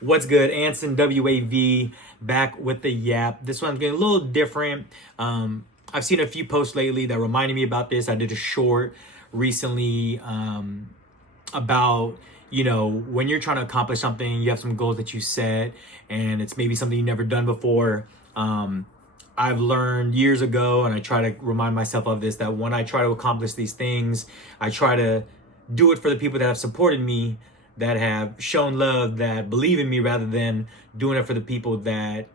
What's good? Anson WAV back with the Yap. This one's getting a little different. I've seen a few posts lately that reminded me about this. I did a short recently about, when you're trying to accomplish something, you have some goals that you set, and it's maybe something you've never done before. I've learned years ago, and I try to remind myself of this, that when I try to accomplish these things, I try to do it for the people that have supported me, that have shown love, that believe in me, rather than doing it for the people that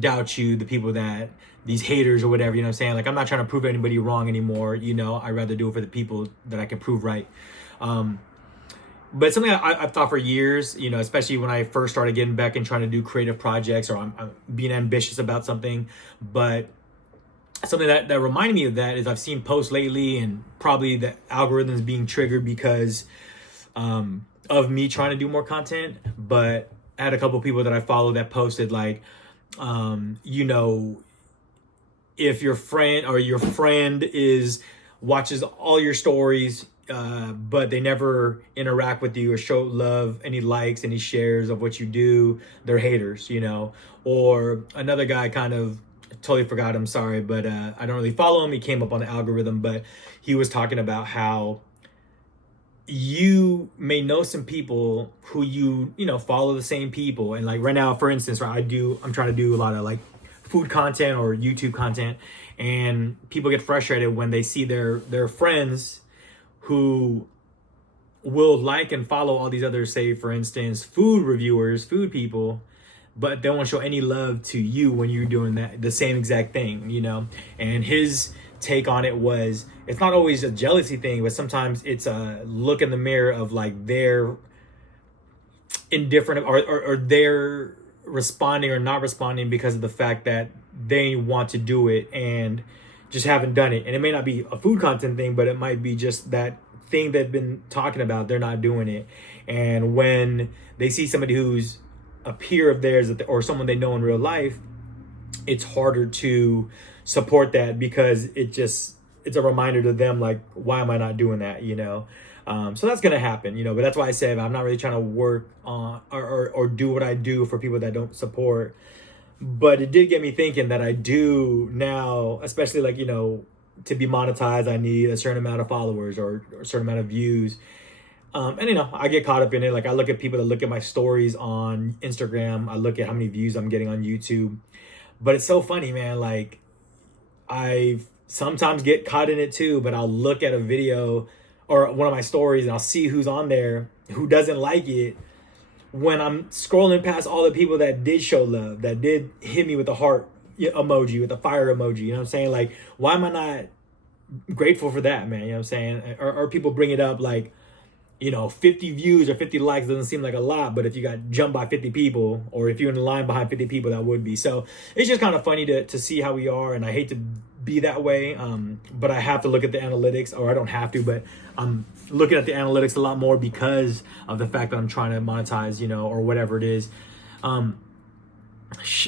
doubt you, the people that, these haters or whatever, you know what I'm saying? Like, I'm not trying to prove anybody wrong anymore, I'd rather do it for the people that I can prove right. But it's something I've thought for years, especially when I first started getting back and trying to do creative projects, or I'm being ambitious about something. But something that reminded me of that is I've seen posts lately, and probably the algorithm is being triggered because of me trying to do more content. But I had a couple of people that I follow that posted like, if your friend watches all your stories, but they never interact with you or show love, any likes, any shares of what you do, they're haters, Or another guy, kind of totally forgot, I'm sorry, but I don't really follow him. He came up on the algorithm, but he was talking about how you may know some people who follow the same people. And like right now, for instance, right, I'm trying to do a lot of like food content or YouTube content, and people get frustrated when they see their friends who will like and follow all these other, say for instance, food reviewers, food people, but they won't show any love to you when you're doing the same exact thing, And his take on it was, it's not always a jealousy thing, but sometimes it's a look in the mirror of like they're indifferent, or they're responding or not responding because of the fact that they want to do it and just haven't done it. And it may not be a food content thing, but it might be just that thing they've been talking about, they're not doing it. And when they see somebody who's a peer of theirs, or someone they know in real life, it's harder to support that, because it's a reminder to them, like, why am I not doing that, So that's gonna happen, but that's why I said I'm not really trying to work on or do what I do for people that don't support. But it did get me thinking that I do now, especially like, to be monetized, I need a certain amount of followers or a certain amount of views. And I get caught up in it. Like, I look at people that look at my stories on Instagram, I look at how many views I'm getting on YouTube. But it's so funny, man. Like, I sometimes get caught in it too, but I'll look at a video or one of my stories and I'll see who's on there who doesn't like it, when I'm scrolling past all the people that did show love, that did hit me with the heart emoji, with the fire emoji. You know what I'm saying? Like, why am I not grateful for that, man? You know what I'm saying? Or people bring it up like, 50 views or 50 likes doesn't seem like a lot, but if you got jumped by 50 people, or if you're in the line behind 50 people, that would be. So it's just kind of funny to see how we are, and I hate to be that way, but I have to look at the analytics, or I don't have to, but I'm looking at the analytics a lot more because of the fact that I'm trying to monetize, or whatever it is.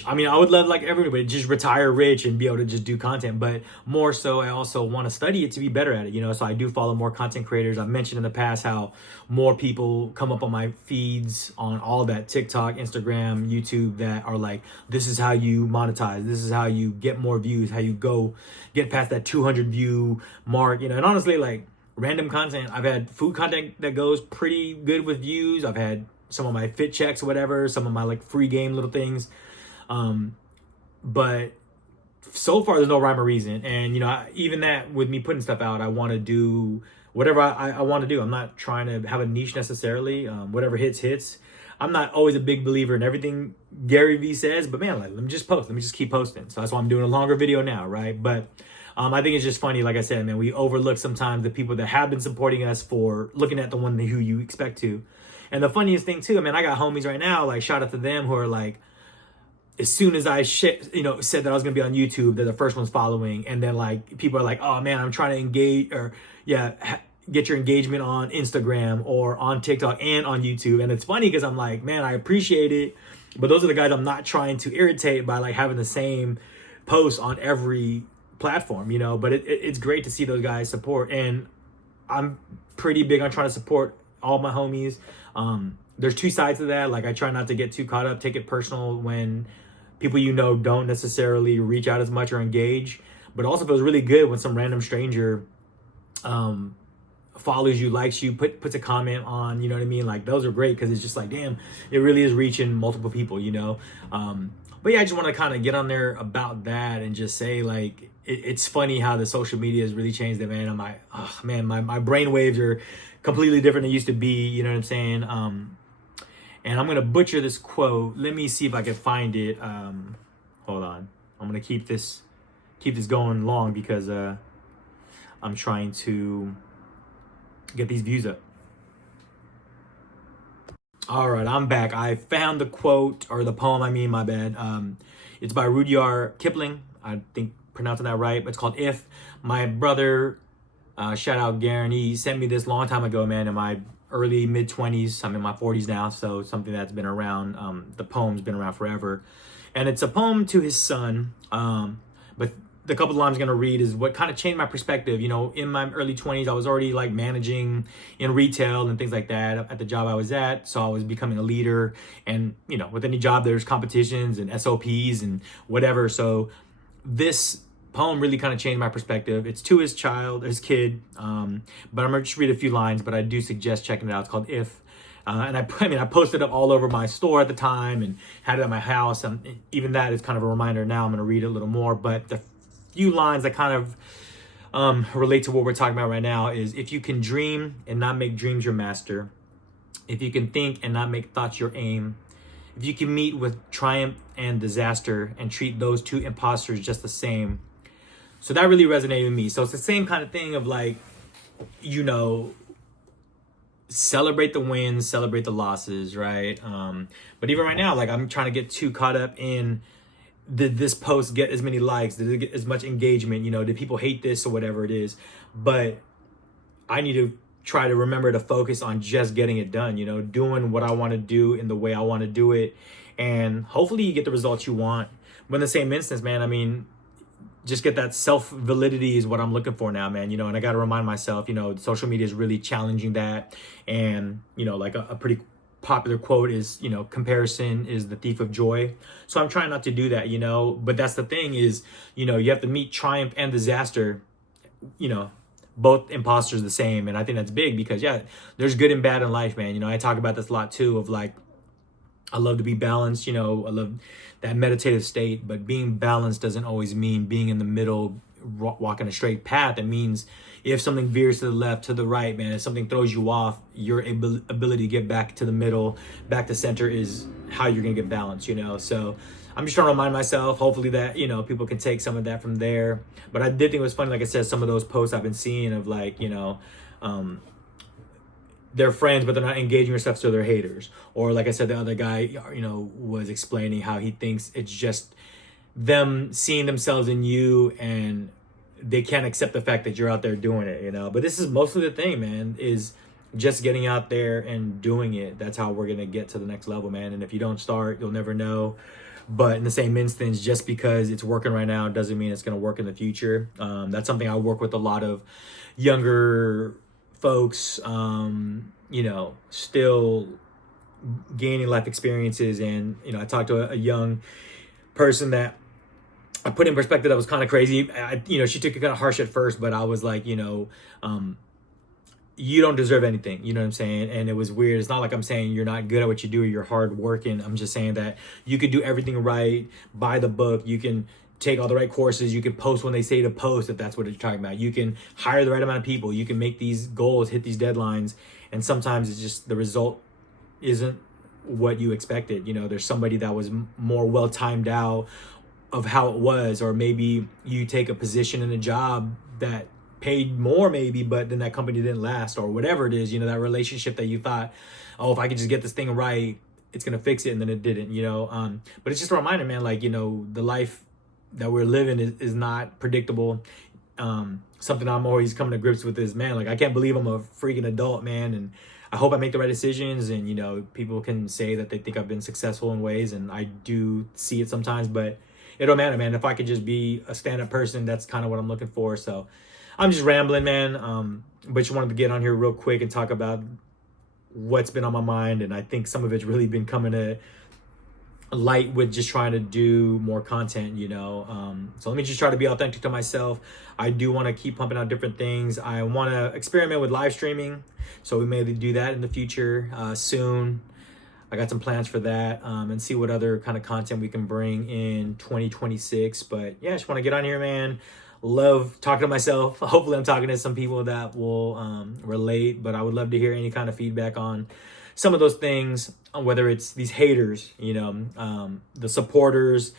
I would love, like everybody, just retire rich and be able to just do content, but more so, I also want to study it to be better at it, So I do follow more content creators. I've mentioned in the past how more people come up on my feeds on all that, TikTok, Instagram, YouTube, that are like, this is how you monetize. This is how you get more views, how you go get past that 200 view mark, And honestly, like, random content, I've had food content that goes pretty good with views. I've had some of my fit checks or whatever, some of my like free game little things. But so far there's no rhyme or reason. And, even that, with me putting stuff out, I want to do whatever I want to do. I'm not trying to have a niche necessarily. Whatever hits. I'm not always a big believer in everything Gary Vee says, but man, like, let me just post. Let me just keep posting. So that's why I'm doing a longer video now, right? But I think it's just funny, like I said, man, we overlook sometimes the people that have been supporting us for looking at the one who you expect to. And the funniest thing too, man, I got homies right now, like, shout out to them, who are like, as soon as I said that I was gonna be on YouTube, they're the first ones following, and then like people are like, oh man, I'm trying to engage, or get your engagement on Instagram or on TikTok and on YouTube. And it's funny because I'm like, man, I appreciate it, but those are the guys I'm not trying to irritate by like having the same post on every platform, But it's great to see those guys support, and I'm pretty big on trying to support all my homies. there's two sides to that. Like, I try not to get too caught up, take it personal when people don't necessarily reach out as much or engage. But also feels really good when some random stranger um, follows you, likes you, puts a comment on, you know what I mean? Like, those are great because it's just like, damn, it really is reaching multiple people, you know? But yeah, I just want to kind of get on there about that and just say, like, it's funny how the social media has really changed it, man. I'm like, oh, man, my brain waves are completely different than they used to be, you know what I'm saying? And I'm going to butcher this quote. Let me see if I can find it. Hold on. I'm going to keep this going long because I'm trying to get these views up. All right, I'm back. I found the quote, or the poem, I mean, my bad. It's by Rudyard Kipling. I think pronouncing that right, but it's called If. My brother, shout out Garen, he sent me this long time ago, man, in my early mid-20s. I'm in my 40s now, so something that's been around. The poem's been around forever. And it's a poem to his son, but the couple of lines I'm going to read is what kind of changed my perspective. You know, in my early 20s, I was already like managing in retail and things like that at the job I was at. So I was becoming a leader, and, you know, with any job, there's competitions and SOPs and whatever. So this poem really kind of changed my perspective. It's to his kid. But I'm going to just read a few lines, but I do suggest checking it out. It's called If. And I posted it all over my store at the time and had it at my house. And even that is kind of a reminder now. I'm going to read it a little more, but the few lines that kind of relate to what we're talking about right now is: if you can dream and not make dreams your master, if you can think and not make thoughts your aim, if you can meet with triumph and disaster and treat those two imposters just the same. So that really resonated with me. So it's the same kind of thing of like, you know, celebrate the wins, celebrate the losses, right? But even right now, like, I'm trying to get too caught up in, did this post get as many likes? Did it get as much engagement? You know, did people hate this or whatever it is? But I need to try to remember to focus on just getting it done, you know, doing what I want to do in the way I want to do it. And hopefully you get the results you want. But in the same instance, man, I mean, just get that self-validity is what I'm looking for now, man. You know, and I got to remind myself, you know, social media is really challenging that. And, you know, like a pretty popular quote is, you know, comparison is the thief of joy. So I'm trying not to do that, you know. But that's the thing is, you know, you have to meet triumph and disaster, you know, both imposters the same. And I think that's big because, yeah, there's good and bad in life, man. You know, I talk about this a lot too, of like, I love to be balanced, you know, I love that meditative state, but being balanced doesn't always mean being in the middle, walking a straight path. It means if something veers to the left, to the right, man, if something throws you off, your ability to get back to the middle, back to center is how you're going to get balanced, you know? So I'm just trying to remind myself, hopefully that, you know, people can take some of that from there. But I did think it was funny, like I said, some of those posts I've been seeing of like, you know, they're friends, but they're not engaging with stuff, so they're haters. Or like I said, the other guy, you know, was explaining how he thinks it's just them seeing themselves in you and they can't accept the fact that you're out there doing it, you know. But this is mostly the thing, man, is just getting out there and doing it. That's how we're going to get to the next level, man. And if you don't start, you'll never know. But in the same instance, just because it's working right now doesn't mean it's going to work in the future. That's something I work with a lot of younger folks, you know, still gaining life experiences. And, you know, I talked to a young person that I put in perspective that was kind of crazy. You know, she took it kind of harsh at first, but I was like, you know, you don't deserve anything, you know what I'm saying? And it was weird. It's not like I'm saying you're not good at what you do or you're hard working. I'm just saying that you could do everything right, buy the book, you can take all the right courses, you can post when they say to post, if that's what you're talking about. You can hire the right amount of people, you can make these goals, hit these deadlines, and sometimes it's just the result isn't what you expected. You know, there's somebody that was more well timed out of how it was, or maybe you take a position in a job that paid more maybe, but then that company didn't last, or whatever it is, you know, that relationship that you thought, oh, if I could just get this thing right, it's going to fix it, and then it didn't, you know. But it's just a reminder, man, like, you know, the life that we're living is not predictable. Something I'm always coming to grips with is, man, like, I can't believe I'm a freaking adult, man, and I hope I make the right decisions. And, you know, people can say that they think I've been successful in ways, and I do see it sometimes, but it don't matter, man. If I could just be a stand-up person, that's kind of what I'm looking for. So I'm just rambling, man. But just wanted to get on here real quick and talk about what's been on my mind, and I think some of it's really been coming to light with just trying to do more content, you know. So let me just try to be authentic to myself. I do want to keep pumping out different things. I want to experiment with live streaming, so we may do that in the future soon. I got some plans for that, and see what other kind of content we can bring in 2026. But yeah, I just want to get on here, man. Love talking to myself. Hopefully I'm talking to some people that will relate, but I would love to hear any kind of feedback on some of those things, whether it's these haters, you know, the supporters,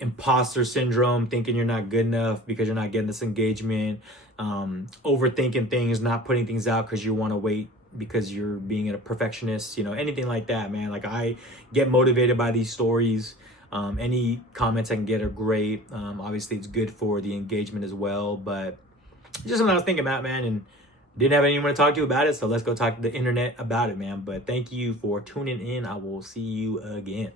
imposter syndrome, thinking you're not good enough because you're not getting this engagement, overthinking things, not putting things out because you want to wait because you're being a perfectionist, you know, anything like that, man. Like, I get motivated by these stories. Any comments I can get are great. Obviously it's good for the engagement as well, but just something I was thinking about, man, and didn't have anyone to talk to about it, so let's go talk to the internet about it, man. But thank you for tuning in. I will see you again.